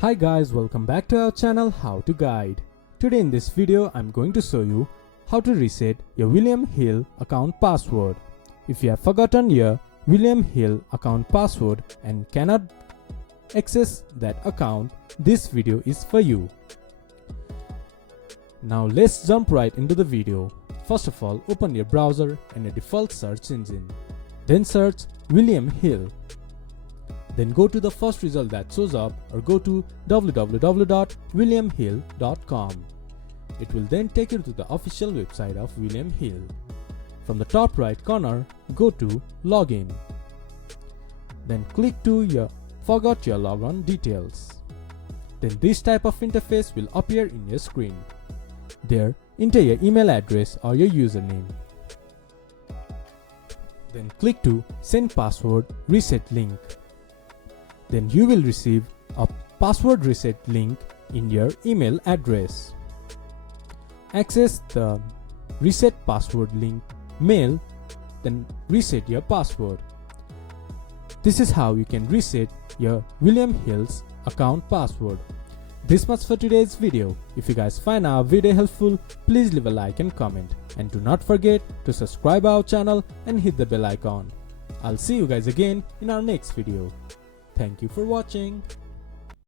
Hi guys, welcome back to our channel How to Guide. Today in this video I'm going to show you how to reset your William Hill account password. If you have forgotten your William Hill account password and cannot access that account, this video is for you. Now let's jump right into the video. First of all, open your browser and your default search engine. Then search William Hill. Then go to the first result that shows up or go to www.williamhill.com. It will then take you to the official website of William Hill. From the top right corner, go to Login. Then click to your Forgot your logon details. Then this type of interface will appear in your screen. There, enter your email address or your username. Then click to Send Password Reset Link. Then you will receive a password reset link in your email address. Access the reset password link mail, then reset your password. This is how you can reset your William Hill's account password. This much for today's video. If you guys find our video helpful, please leave a like and comment. And do not forget to subscribe our channel and hit the bell icon. I'll see you guys again in our next video. Thank you for watching.